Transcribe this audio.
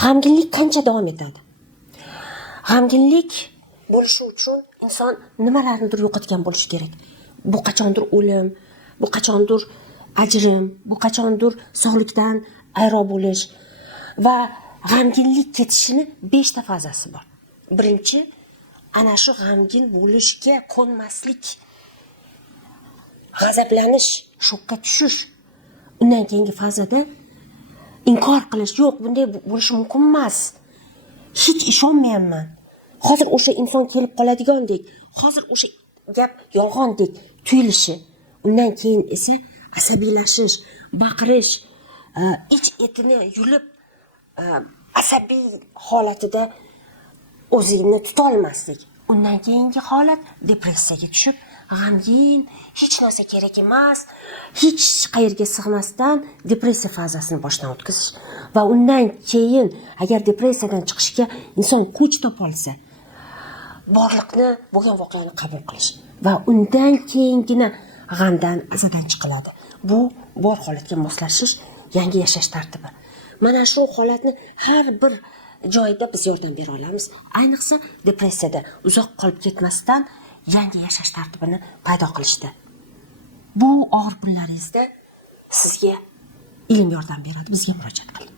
G'amginlik qancha davom etadi? G'amginlik bo'lishi uchun inson nimalarnidir yo'qotgan bo'lishi kerak. Bu qachondir o'lim, bu qachondir ajrim, bu qachondir sog'likdan ayro bo'lish va g'amginlik ketishini 5 ta fazasi bor. Birinchi, ana shu g'amgin bo'lishga ko'nmaslik, g'azablanish, shokka tushish. Undan keyingi fazada inkor qilish, yo'q, bunday bo'lishi mumkin emas. Hech ishonmayapman. Hozir o'sha inson kelib qoladigandek, hozir o'sha gap yolg'ondek tuyulishi. Undan keyin esa asabiylashish, baqirish, ich etini yulib asabiy holatida o'zingni tuta olmaslik. Undan keyingi holat depressiyaga tushib, g'amgin, hech narsa kerak emas, hech qayerga sig'masdan depressiya fazasini boshdan o'tkazish va undan keyin agar depressiyadan chiqishga inson kuch topa olsa, borliqni, bo'lgan voqeani qabul qilish va undan keyingina g'amdan, azadan chiqiladi. Bu bor holatga moslashish, yangi yashash tartibi. Mana shu holatni har bir joyda biz yordam bera olamiz. Ayniqsa depressiyada uzoq qolib ketmasdan yangi yashash tartibini paydo qilishda. Bu og'ir kunlaringizda sizga ilm yordam beradi, bizga murojaat qiling.